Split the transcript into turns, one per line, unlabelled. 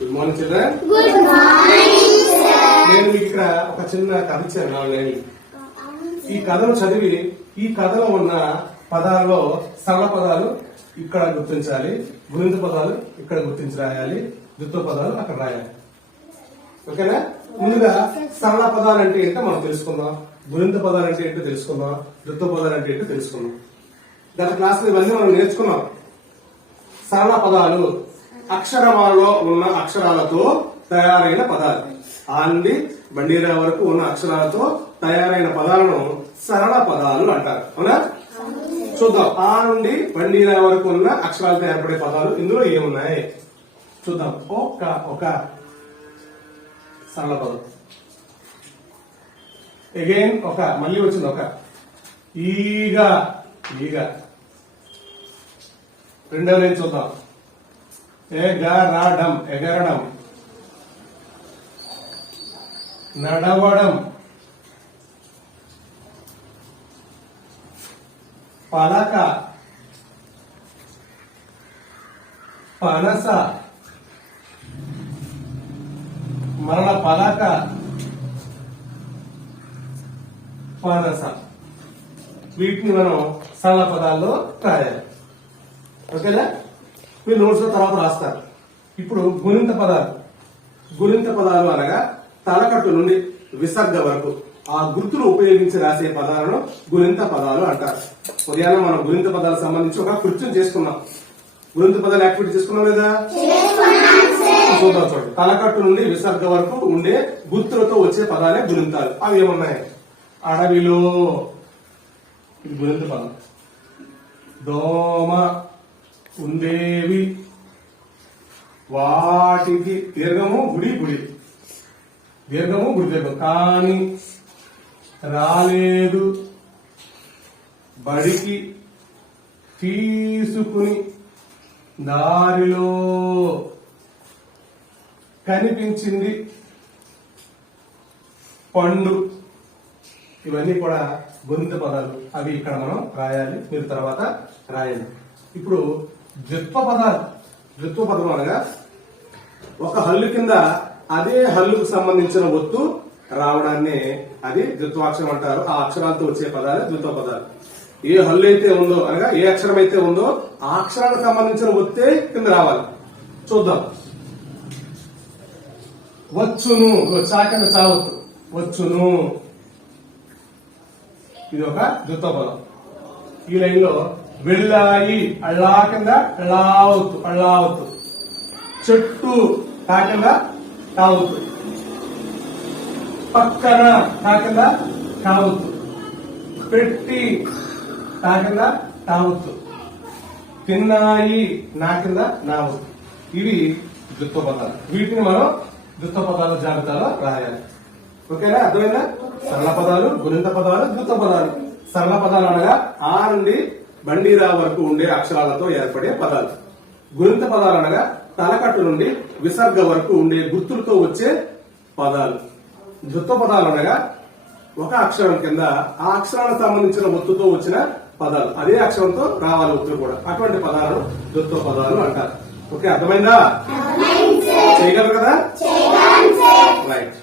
Good morning children నేను మీకు ఇక్కడ ఒక చిన్న కథ ఇచ్చాను లైన్లు ఈ కథను చదివి ఈ కథలో ఉన్న పదాల్లో సరళ పదాలు ఇక్కడ గుర్తించాలి గురింత పదాలు ఇక్కడ గుర్తించి రాయాలి ద్విత్వ పదాలు అక్కడ రాయాలి. ఓకేనా? ముందుగా సరళ పదాలు అంటే ఏంటో మనం తెలుసుకుందాం. గురింత పదాలు అంటే ఏంటో తెలుసుకుందాం. ద్విత్వ పదాలు అంటే ఏంటో తెలుసుకుందాం. గత క్లాస్ ఇవన్నీ మనం నేర్చుకున్నాం. సరళ పదాలు అక్షరమాలలో ఉన్న అక్షరాలతో తయారైన పదాలు. ఆ నుండి బండిరా వరకు ఉన్న అక్షరాలతో తయారైన పదాలను సరళ పదాలు అంటారు. అవునా? చూద్దాం. ఆ నుండి బండిరా వరకు ఉన్న అక్షరాలతో ఏర్పడే పదాలు ఇందులో ఏమున్నాయి? చూద్దాం. ఒక ఒక సరళ పదం. అగైన్ ఒక. మళ్ళీ వచ్చింది ఒక. ఈగ. ఈగ. రెండవ నేను చూద్దాం. ఎగరడం ఎగరడం. నడవడం. పలక. పనస మరణ పలక. పనస వీటిని మనం సరళ పదాల్లో రాయాలి. ఓకేనా? మీరు నోట్స్లో తర్వాత రాస్తారు. ఇప్పుడు గుణింత పదాలు. గుణింత పదాలు అనగా తలకట్టు నుండి విసర్గ వరకు ఆ గుర్తులు ఉపయోగించి రాసే పదాలను గుణింత పదాలు అంటారు. ఉదయాన్నే మనం గుణింత పదాలకు సంబంధించి ఒక కృత్యం చేసుకున్నాం. గుణింత పదాలు యాక్టివిటీ చేసుకున్నాం లేదా? చూద్దాం చూడండి. తలకట్టు నుండి విసర్గ వరకు ఉండే గుర్తులతో వచ్చే పదాలే గుణింతాలు. అవి ఏమున్నాయి? అడవిలో. గుణింత పదం. దోమ. ఉండేవి వాటికి దీర్ఘము గుడి గుడి. దీర్ఘము గుడి దీర్ఘం. కాని రాలేదు. బడికి తీసుకుని దారిలో కనిపించింది పండు. ఇవన్నీ కూడా గొంతు పదాలు. అవి ఇక్కడ మనం రాయాలి. మీరు తర్వాత రాయాలి ఇప్పుడు ద్విత్వ పదాలు ద్విత్వ పదం అనగా ఒక హల్లు కింద అదే హల్లుకు సంబంధించిన ఒత్తు రావడాన్ని అది ద్విత్వాక్షరం అంటారు. ఆ అక్షరాలతో వచ్చే పదాలే ద్విత్వ పదాలు ఏ హల్లు అయితే ఉందో అనగా ఏ అక్షరం అయితే ఉందో ఆ అక్షరానికి సంబంధించిన ఒత్తే కింద రావాలి. చూద్దాం. వచ్చును ఇదిగో చావత్తు వచ్చును. ఇది ఒక ద్విత్వ పదం ఈ లైన్లో వెళ్ళాయి. అళ్ళా కింద అళ్ళావత్తు అళ్ళావత్తు చెట్టు కాకుండా కావత్తు పక్కన కాకుండా కావత్తు పెట్టి కాకుండా కావత్తు తిన్నాయి నా కింద నావత్తు ఇవి దుత్త పదాలు. వీటిని మనం దుత్త పదాల జాబితాలో రాయాలి. ఓకేనా? అర్థమైందా? సరళ పదాలు గురింత పదాలు దృత్త పదాలు. సరళ పదాలు అనగా ఆ నుండి బండిరా వరకు ఉండే అక్షరాలతో ఏర్పడే పదాలు. గుణింత పదాలు అనగా తలకట్టు నుండి విసర్గ వరకు ఉండే గుర్తులతో వచ్చే పదాలు. ద్విత్వ పదాలు అనగా ఒక అక్షరం కింద ఆ అక్షరానికి సంబంధించిన ఒత్తుతో వచ్చిన పదాలు. అదే అక్షరంతో రావాలి ఒత్తులు కూడా. అటువంటి పదాలను ద్విత్వ పదాలు అంటారు. ఓకే అర్థమైందా? చేయగలరు కదా? రైట్